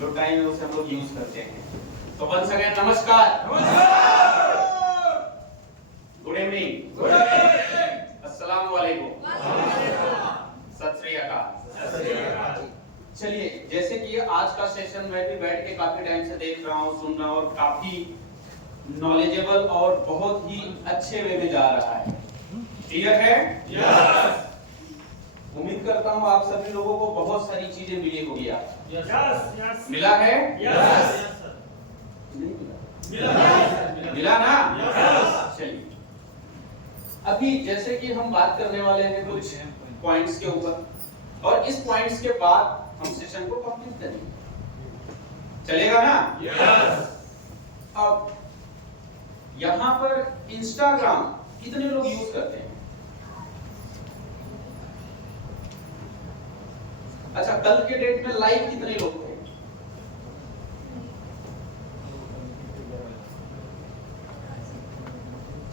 जो टाइम है उसे हम लोग यूज करते हैं। तो वंस अगेन नमस्कार, गुड इवनिंग, अस्सलाम वालेकुम, सत श्री अकाल। चलिए, जैसे कि आज का सेशन मैं भी बैठ के काफी टाइम से देख रहा हूँ, सुन रहा हूँ और काफी नॉलेजेबल और बहुत ही अच्छे वे में जा रहा है। क्लियर है? यस। उम्मीद करता हूँ आप सभी लोगों को बहुत सारी चीजें मिली होगी आज। यस। मिला है? यस। नहीं मिला? मिला ना? यस। चलिए, अभी जैसे कि हम बात करने वाले हैं कुछ पॉइंट्स के ऊपर, और इस पॉइंट्स के बाद हम सेशन को कंप्लीट करेंगे। चलेगा ना? यस। अब यहां पर इंस्टाग्राम कितने लोग यूज करते हैं? अच्छा, कल के डेट में लाइव कितने लोग थे?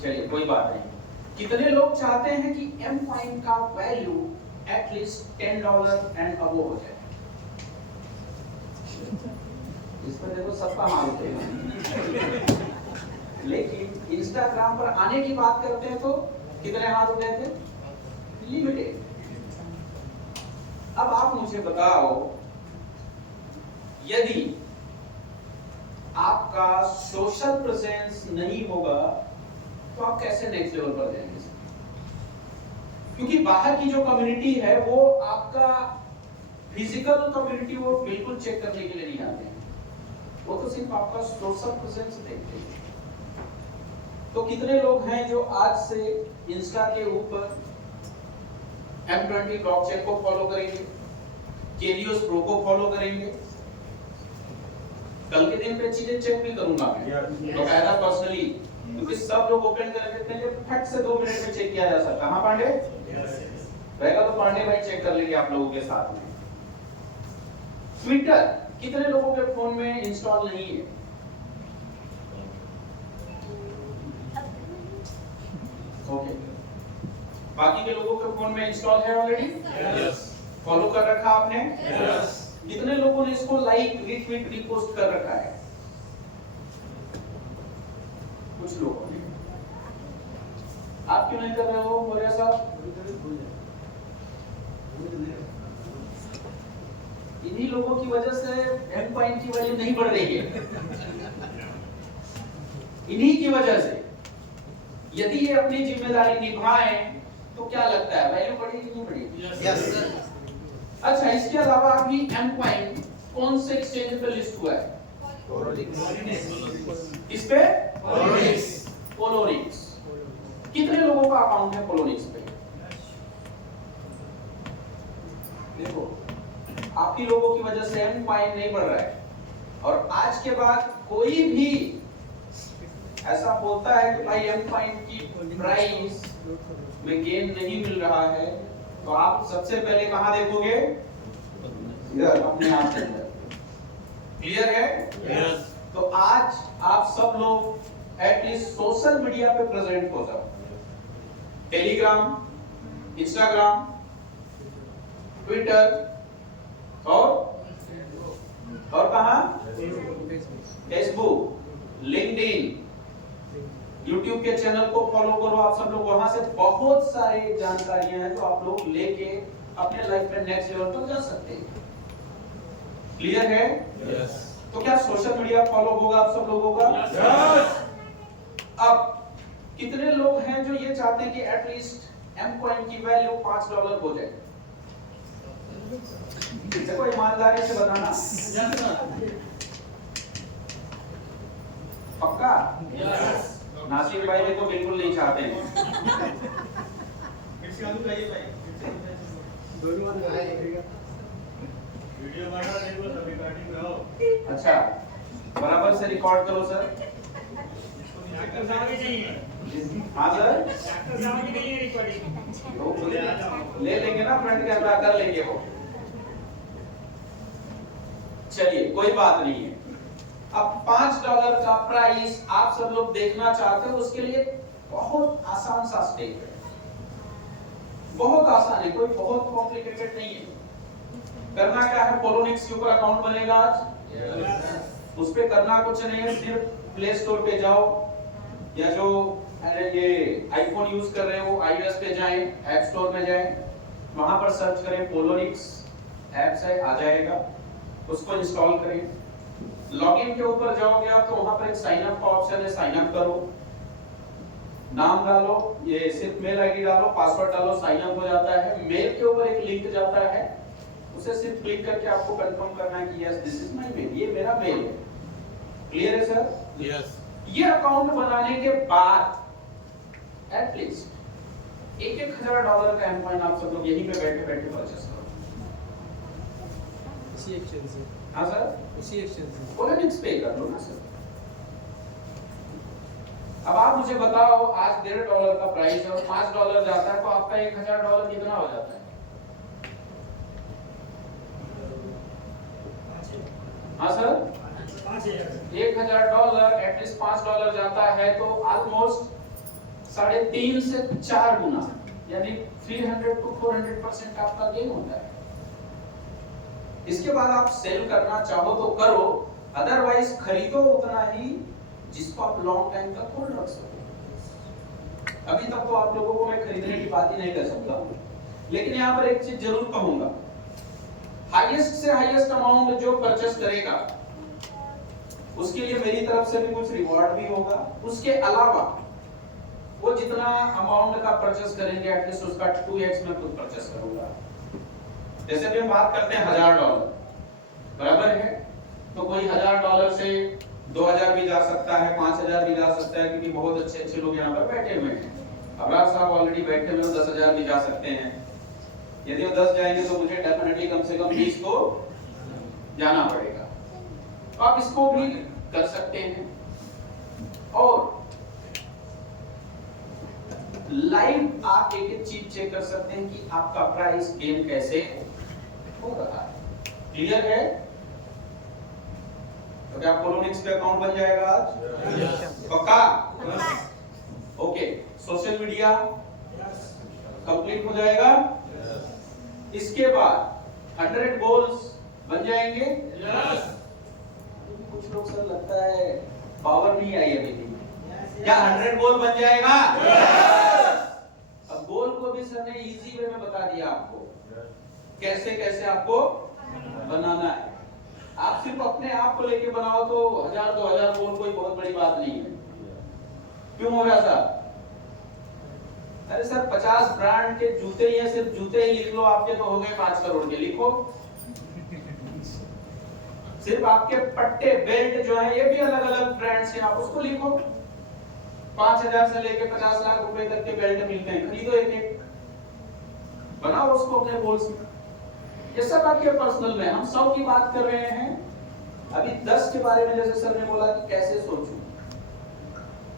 चलिए, कोई बात नहीं। कितने लोग चाहते हैं कि एम कॉइन का वैल्यू एटलीस्ट $10 एंड अबव हो जाए? इसमें देखो सबका हाल उठेगा। लेकिन इंस्टाग्राम पर आने की बात करते हैं तो कितने हाथ उठे थे? लिमिटेड। अब आप मुझे बताओ, यदि आपका सोशल प्रेजेंस नहीं होगा तो आप कैसे नेक्स्ट लेवल पर जाएंगे? क्योंकि बाहर की जो कम्युनिटी है वो आपका फिजिकल कम्युनिटी वो बिल्कुल चेक करने के लिए नहीं आते हैं, वो तो सिर्फ आपका सोशल प्रेजेंस देखते हैं। तो कितने लोग हैं जो आज से इंस्टा के ऊपर M20 ब्लॉकचेन को फॉलो करेंगे, केलियोस प्रो को फॉलो करेंगे? कल के दिन पे चीजें चेक भी करूंगा मैं तो कायदा पर्सनली, क्योंकि सब लोग ओपन कर देते हैं, फट से 2 मिनट में चेक किया जा सकता है। हाँ पांडे रहेगा तो पांडे भाई चेक कर लेंगे आप लोगों के साथ में। ट्विटर कितने लोगों के फोन में इंस्टॉल नहीं है? ओके, बाकी के लोगों के फोन में इंस्टॉल है ऑलरेडी? यस। फॉलो कर रखा आपने? यस। कितने लोगों ने इसको लाइक, रीट्वीट, रीपोस्ट कर रखा है? कुछ लोगों ने। आप क्यों नहीं कर रहे हो मोरिया साहब? इन्हीं लोगों की वजह से एम कॉइन की वैल्यू नहीं बढ़ रही है। इन्हीं की वजह से। यदि ये अपनी जिम्मेदारी निभाएं तो क्या लगता है वैल्यू बढ़ेगी नहीं बढ़ेगी? यस। अच्छा, इसके अलावा अभी एम कॉइन कौन से एक्सचेंज पे लिस्ट हुआ है? इस पे पोलोनिक्स। कितने लोगों का अकाउंट है पोलोनिक्स पे? देखो, आप ही लोगों की वजह से एम कॉइन नहीं बढ़ रहा है, और आज के बाद कोई भी ऐसा बोलता है कि भाई एम कॉइन की प्राइस में गेन नहीं मिल रहा है, तो आप सबसे पहले कहां देखोगे? इधर अपने आप के अंदर। क्लियर है? यस। तो आज आप सब लोग एटलीस्ट सोशल मीडिया पे प्रेजेंट हो जाओ। टेलीग्राम, इंस्टाग्राम, ट्विटर और कहां? फेसबुक, लिंक्डइन, यूट्यूब के चैनल को फॉलो करो आप सब लोग। वहां से बहुत सारी जानकारियां हैं जो आप लोग लेके अपने लाइफ में नेक्स्ट लेवल पर जा सकते हैं। क्लियर है? यस। तो क्या सोशल मीडिया फॉलो होगा आप सब लोगों का? यस। अब कितने लोग हैं जो ये चाहते हैं कि एटलीस्ट एम कॉइन की वैल्यू $5 हो जाए? देखो, ईमानदारी से बताना। पक्का? यस। नासिर भाई देखो बिल्कुल नहीं चाहते हैं। अच्छा, बराबर से रिकॉर्ड करो सर। हाँ सर, ले लेंगे ना, फ्रंट कैमरा कर लेंगे वो। चलिए, कोई बात नहीं है। अब $5 का प्राइस आप सब लोग देखना चाहते हो, उसके लिए बहुत आसान सा स्टेप है, बहुत आसान है, कोई बहुत कॉम्प्लिकेटेड नहीं है। करना क्या है? पोलोनिक्स के ऊपर अकाउंट बनेगा आज, उस पे करना कुछ नहीं है, सिर्फ प्ले स्टोर पे जाओ या जो ये आईफोन यूज कर रहे हो वो iOS पे जाएं, ऐप स्टोर में जाएं, वहां पर सर्च करें पोलोनिक्स ऐप से आ जाएगा, उसको इंस्टॉल करें। लॉगिन के ऊपर जाओगे आप तो वहां पर एक साइन अप का ऑप्शन है, साइन अप करो, नाम डालो, ये सिर्फ मेल आईडी डालो, पासवर्ड डालो, साइन अप हो जाता है। मेल के ऊपर एक लिंक जाता है, उसे सिर्फ क्लिक करके आपको कंफर्म करना है कि yes this is my mail, ये मेरा मेल है। क्लियर है सर? यस। ये अकाउंट बनाने के बाद एटलीस्ट $1,000 का एमकॉइन आप सब लोग यहीं पे बैठे बैठे परचेस करो। इसी एक्सचेंज से। हाँ सर, इसी एक्सचेंज से पोलोनिक्स पे कर लो ना सर। अब आप मुझे बताओ, आज $1.5 का प्राइस है और $5 जाता है तो आपका $1,000 कितना हो जाता है? हाँ सर, $1,000 एटलीस्ट $5 जाता है तो ऑलमोस्ट 3.5 से 4 गुना यानी 300 to 400% आपका गेन होता है। इसके बाद आप सेल करना चाहो तो करो, अदरवाइज खरीदो उतना ही जिसको आप लॉन्ग टाइम तक होल्ड रख सको। अभी तक तो आप लोगों को मैं खरीदने की बात ही नहीं कर सकता, लेकिन यहाँ पर एक चीज जरूर कहूंगा, हाईएस्ट से हाईएस्ट अमाउंट जो परचेस करेगा उसके लिए मेरी तरफ से भी कुछ रिवॉर्ड भी होगा। उसके अलावा वो जितना अमाउंट का परचेस करेंगे एटलीस्ट उसका 2x में खुद परचेस करूंगा। जैसे भी हम बात करते हैं $1,000 बराबर है, तो कोई $1,000 से 2,000 भी जा सकता है, 5,000 भी जा सकता है, क्योंकि बहुत अच्छे अच्छे लोग यहाँ पर बैठे हुए हैं। अबरार साहब ऑलरेडी बैठे हुए हैं, 10,000 भी जा सकते हैं। यदि वो 10 जाएंगे तो मुझे डेफिनेटली कम से कम 20 को जाना पड़ेगा, तो आप इसको भी कर सकते हैं। और लाइव आप एक एक चीज चेक कर सकते हैं कि आपका प्राइस गेन कैसे हो रहा है। क्लियर है? तो क्या पोलोनिक्स पे अकाउंट बन जाएगा आज? पक्का? ओके। सोशल मीडिया कंप्लीट हो जाएगा। इसके बाद 100 गोल्स बन जाएंगे। कुछ लोग सर लगता है पावर नहीं आई अभी भी, क्या 100 गोल बन जाएगा? अब गोल को भी सर ने इजी वे में बता दिया आपको कैसे कैसे आपको बनाना है। आप सिर्फ अपने आप को लेके बनाओ तो 1,000-2,000 गोल कोई बहुत बड़ी बात नहीं है। क्यों हो रहा सर? अरे सर 50 ब्रांड के जूते ही हैं, सिर्फ जूते ही लिख लो आपके तो हो गए 5 करोड़ के। लिखो सिर्फ आपके पट्टे बेल्ट जो है ये भी अलग अलग ब्रांड्स के, आप उसको लिखो। 5,000 से लेके 50 लाख रुपए तक के बेल्ट मिलते हैं, खरीदो एक एक, बनाओ उसको अपने गोल्स में। ये सब आपके पर्सनल में, हम 100 की बात कर रहे हैं, अभी 10 के बारे में जैसे सर ने बोला कि कैसे सोचूं,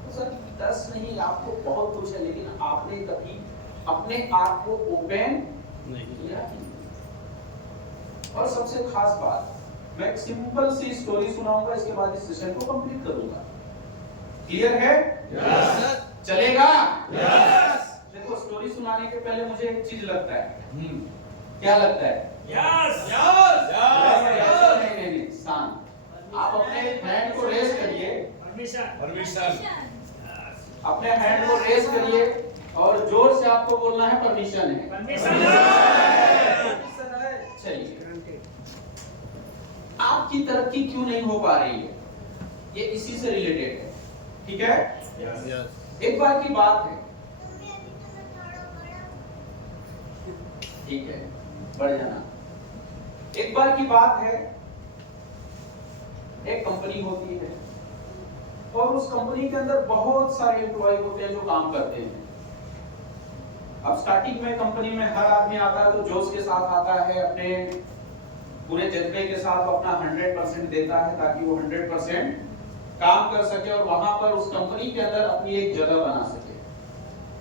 तो सर 10 नहीं, आपको बहुत कुछ है, लेकिन आपने कभी अपने आप को ओपन नहीं किया। और सबसे खास बात, मैं एक सिंपल सी स्टोरी सुनाऊंगा, इसके बाद इस सेशन को कंप्लीट करूंगा। क्लियर है? यस। चलेगा? यस। देखो स्टोरी सुनाने के पहले मुझे एक चीज लगता है। क्या लगता है? Yes yes yes. नहीं, शांत। आप अपने हैंड को रेस करिए, परमिशन। अपने हैंड को रेस करिए और जोर से आपको बोलना है परमिशन है। चलिए, आपकी तरक्की क्यों नहीं हो पा रही है, ये इसी से रिलेटेड है। ठीक है? यस। एक बार की बात है, ठीक है, बढ़ जाना। एक बार की बात है, एक कंपनी होती है और उस कंपनी के अंदर बहुत सारे एम्प्लॉय होते हैं जो काम करते हैं। अब स्टार्टिंग में कंपनी में हर आदमी आता है तो जोश के साथ आता है, अपने पूरे जज्बे के साथ अपना 100% देता है ताकि वो 100% काम कर सके और वहां पर उस कंपनी के अंदर अपनी एक जगह बना सके।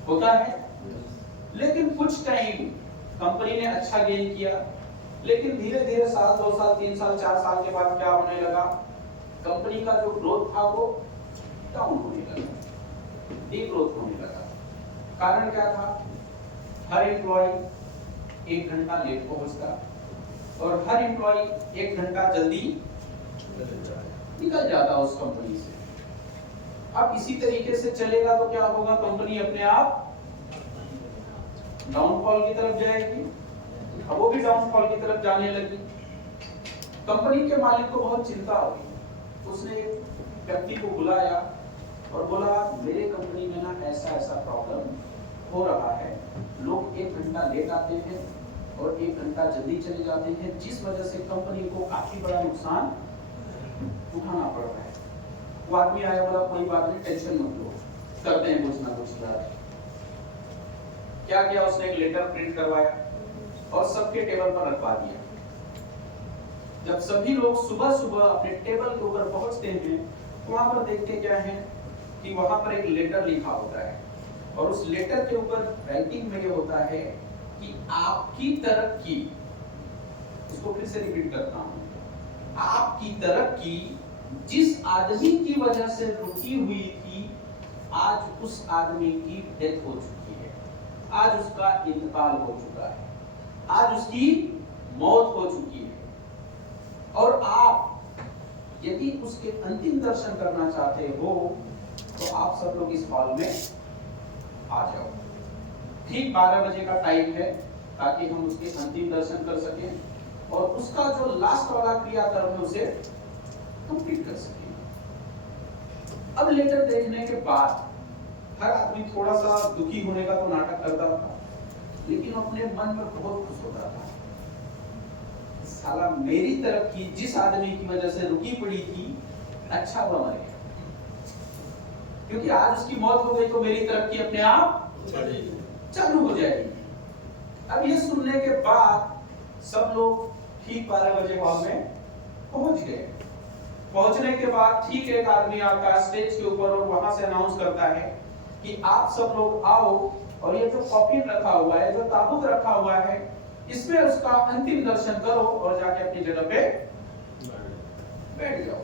होता है? लेकिन कुछ टाइम कंपनी ने अच्छा गेन किया, लेकिन धीरे धीरे साल 2 साल 3 साल 4 साल के बाद क्या होने लगा, कंपनी का जो ग्रोथ था वो डाउन होने लगा, डीग्रोथ होने लगा। कारण क्या था? हर एम्प्लॉय 1 घंटा लेट पहुंचता और हर एम्प्लॉय 1 घंटा जल्दी निकल जाता उस कंपनी से। अब इसी तरीके से चलेगा तो क्या होगा, कंपनी अपने आप डाउनफॉल की तरफ जाएगी। अब वो भी डाउनफॉल की तरफ जाने लगी। कंपनी के मालिक को बहुत चिंता हुई। उसने एक व्यक्ति को बुलाया और बोला, मेरे कंपनी में ना ऐसा ऐसा प्रॉब्लम हो रहा है, लोग 1 घंटा लेट आते हैं और 1 घंटा जल्दी चले जाते हैं, जिस वजह से कंपनी को काफी बड़ा नुकसान उठाना पड़ रहा है। वो आदमी आया, बोला कोई बात नहीं, टेंशन मत लो, करते हैं कुछ ना कुछ इलाज। क्या किया उसने, एक लेटर प्रिंट करवाया और सबके टेबल पर रखवा दिया। जब सभी लोग सुबह सुबह अपने टेबल के ऊपर पहुंचते हैं तो वहां पर देखते क्या है कि वहां पर एक लेटर लिखा होता है और उस लेटर के ऊपर राइटिंग में ये होता है कि आपकी तरक्की, इसको फिर से रिपीट करता हूं, आपकी तरक्की जिस आदमी की वजह से रुकी हुई थी, आज उस आदमी की डेथ हो चुकी है, आज उसका इंतकाल हो चुका है, आज उसकी मौत हो चुकी है। और आप यदि उसके अंतिम दर्शन करना चाहते हो तो आप सब लोग इस हॉल में आ जाओ। ठीक 12 बजे का टाइम है ताकि हम उसके अंतिम दर्शन कर सकें और उसका जो लास्ट वाला क्रियाकर्म है उसे कंप्लीट कर सकें। अब लेटर देखने के बाद हर आदमी थोड़ा सा दुखी होने का तो नाटक करता था, लेकिन अपने मन में बहुत खुश होता था, साला मेरी तरक्की जिस आदमी की वजह से रुकी पड़ी थी, अच्छा हुआ मर गया, क्योंकि आज उसकी मौत हो गई तो मेरी तरक्की अपने आप चालू हो जाएगी। अब ये सुनने के बाद सब लोग ठीक 12 बजे हॉल में पहुंच गए। पहुंचने के बाद ठीक एक आदमी आता स्टेज के ऊपर और वहां से अनाउंस करता है कि आप सब लोग आओ और ये जो कॉफिन रखा हुआ है, जो ताबूत रखा हुआ है, इसमें उसका अंतिम दर्शन करो और जाके अपनी जगह पे बैठ जाओ।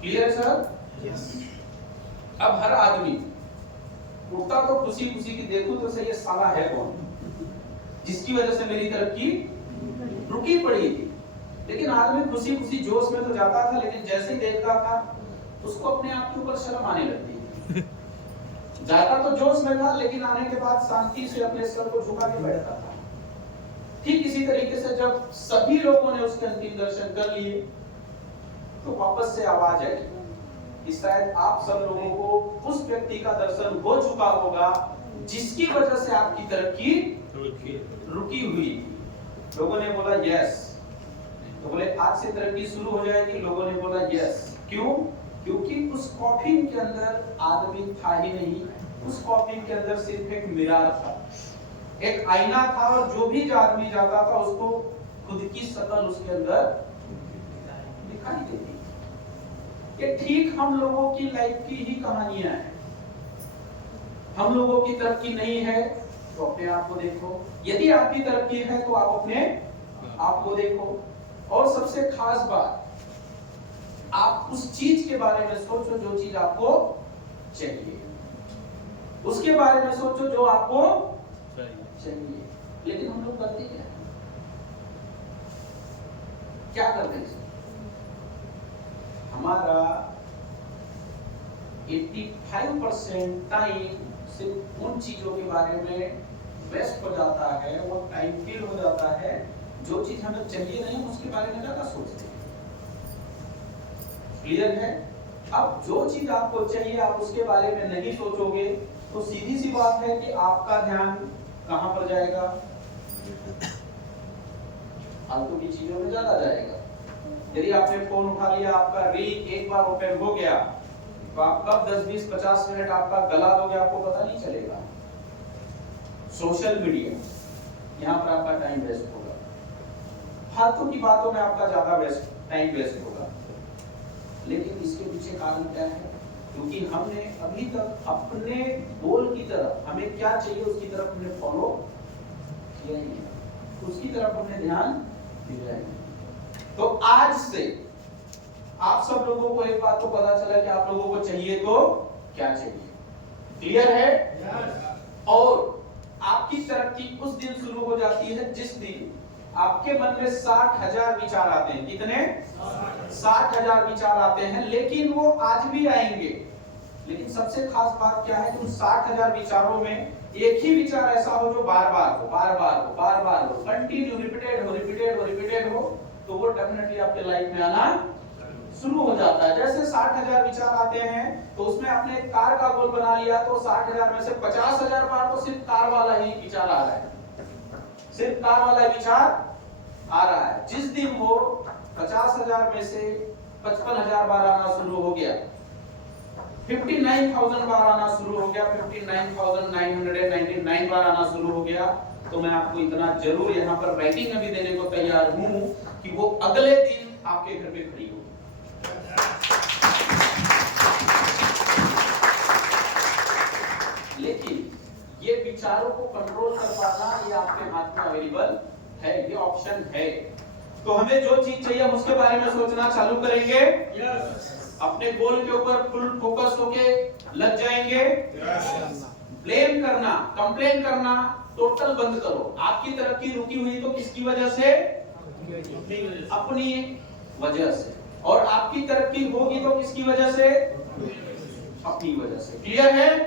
Clear sir? यस। अब हर आदमी उठता तो खुशी खुशी की देखूं तो सही, ये साला है कौन जिसकी वजह से मेरी तरक्की रुकी पड़ी थी। लेकिन आदमी खुशी खुशी जोश में तो जाता था, लेकिन जैसे ही देखता था उसको अपने आप के ऊपर शर्म आने लगती थी। जाता तो जोश में था, लेकिन आने के बाद शांति से अपने सर को झुका के बैठता था। ठीक इसी तरीके से जब सभी लोगों ने उसके अंतिम दर्शन कर लिए तो वापस से आवाज आई कि शायद आप सब लोगों को उस व्यक्ति का दर्शन हो चुका होगा जिसकी वजह से आपकी तरक्की रुकी हुई थी। लोगों ने बोला यस। तो बोले आज से तरक्की शुरू हो जाएगी। लोगों ने बोला यस। क्यों? क्योंकि उस कॉफिन के अंदर आदमी था ही नहीं, उस कॉफिन के अंदर सिर्फ एक मिरर था, एक आईना था, और जो भी आदमी जाता था उसको खुद की शक्ल उसके अंदर दिखाई देती। ये ठीक हम लोगों की लाइफ की ही कहानियां हैं। हम लोगों की तरक्की नहीं है तो अपने आप को देखो, यदि आपकी तरक्की है तो आप अपने आप को देखो। और सबसे खास बात, आप उस चीज के बारे में सोचो जो चीज आपको चाहिए, उसके बारे में सोचो जो आपको चाहिए। लेकिन हम लोग करते क्या करते हैं? हमारा 85% टाइम सिर्फ उन चीजों के बारे में वेस्ट हो जाता है, वो टाइम किल हो जाता है जो चीज हमें चाहिए नहीं उसके बारे में ज्यादा सोचते हैं। क्लियर है? अब जो चीज आपको चाहिए आप उसके बारे में नहीं सोचोगे तो सीधी सी बात है कि आपका ध्यान कहां पर जाएगा? फालतू की चीजों में ज्यादा जाएगा। यदि आपने फोन उठा लिया, आपका रील एक बार ओपन हो गया तो आप कब 10, 20, 50 मिनट आपका गला दोगे आपको पता नहीं चलेगा। सोशल मीडिया, यहाँ पर आपका टाइम वेस्ट होगा, फालतू की बातों में आपका ज्यादा टाइम वेस्ट होगा। लेकिन इसके पीछे कारण क्या है? क्योंकि हमने अभी तक अपने गोल की तरफ, हमें क्या चाहिए उसकी तरफ हमने फॉलो किया ही नहीं, उसकी तरफ हमने ध्यान दिया ही नहीं। तो आज से आप सब लोगों को एक बात तो पता चला कि आप लोगों को चाहिए तो क्या चाहिए। क्लियर है? और आपकी तरक्की उस दिन शुरू हो जाती है जिस दिन आपके मन में 60,000 विचार आते हैं। कितने? 60,000 विचार आते हैं, लेकिन वो आज भी आएंगे। लेकिन सबसे खास बात क्या है कि उन 60,000 विचारों में एक ही विचार ऐसा हो जो बार बार हो, कंटिन्यू रिपीटेड हो, तो वो डेफिनेटली आपके लाइफ में आना शुरू हो जाता है। जैसे 60,000 विचार आते हैं, तो उसमें आपने कार का गोल बना लिया, तो 60,000 में से 50,000 बार तो सिर्फ कार वाला ही विचार आ रहा है, सिर्फ कार वाला विचार आ रहा है। जिस दिन वो 50,000 में से 55,000 बार आना शुरू हो गया, 59,000 बार आना शुरू हो गया, 59,999 बार आना शुरू हो गया, तो मैं आपको इतना जरूर यहाँ पर राइटिंग में भी देने को तैयार हूँ कि वो अगले दिन आपके घर पे खड़ी हो। लेकिन ये विचारों को कंट्रोल कर पाना ये आपके हाथ में अवेलेबल है, ये ऑप्शन है। तो हमें जो चीज चाहिए हम उसके बारे में सोचना चालू करेंगे। अपने गोल के ऊपर फुल फोकस होके लग जाएंगे। ब्लेम करना, कंप्लेन करना टोटल बंद करो। आपकी तरक्की रुकी हुई तो किसकी वजह से? अपनी वजह से। और आपकी तरक्की होगी तो किसकी वजह से? अपनी वजह से। क्लियर है?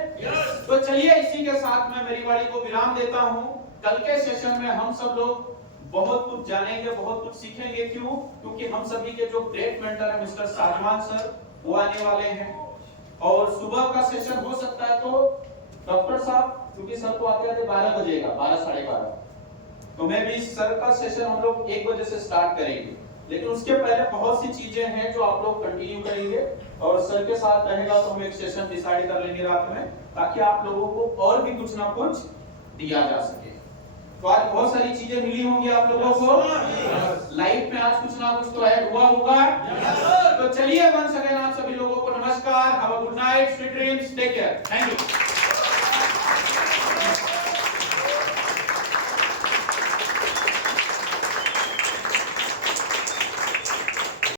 तो चलिए इसी के साथ मैं मेरी वाणी को विराम देता हूं। कल के सेशन में हम सब लोग बहुत कुछ जानेंगे, बहुत कुछ सीखेंगे। क्यों? क्योंकि हम सभी के जो ग्रेट मेंटर है मिस्टर साजमान सर, वो आने वाले हैं। और सुबह का सेशन हो सकता है तो डॉक्टर साहब, क्योंकि सर को आते आते 12 बजेगा, 12 साढ़े 12, तो मैं भी सर का सेशन हम लोग 1 बजे से स्टार्ट करेंगे। लेकिन उसके पहले बहुत सी चीजें हैं जो आप लोग कंटिन्यू करेंगे, और सर के साथ रहेगा तो हम एक सेशन डिसाइड कर लेंगे रात में, ताकि आप लोगों को और भी कुछ ना कुछ दिया जा सके। तो आज बहुत सारी चीजें मिली होंगी आप लोगों को लाइफ में, आज कुछ ना कुछ तो ऐड हुआ होगा। तो चलिए वंस अगेन आप सभी लोगों को नमस्कार, have a good night, sweet dreams, take care, thank you.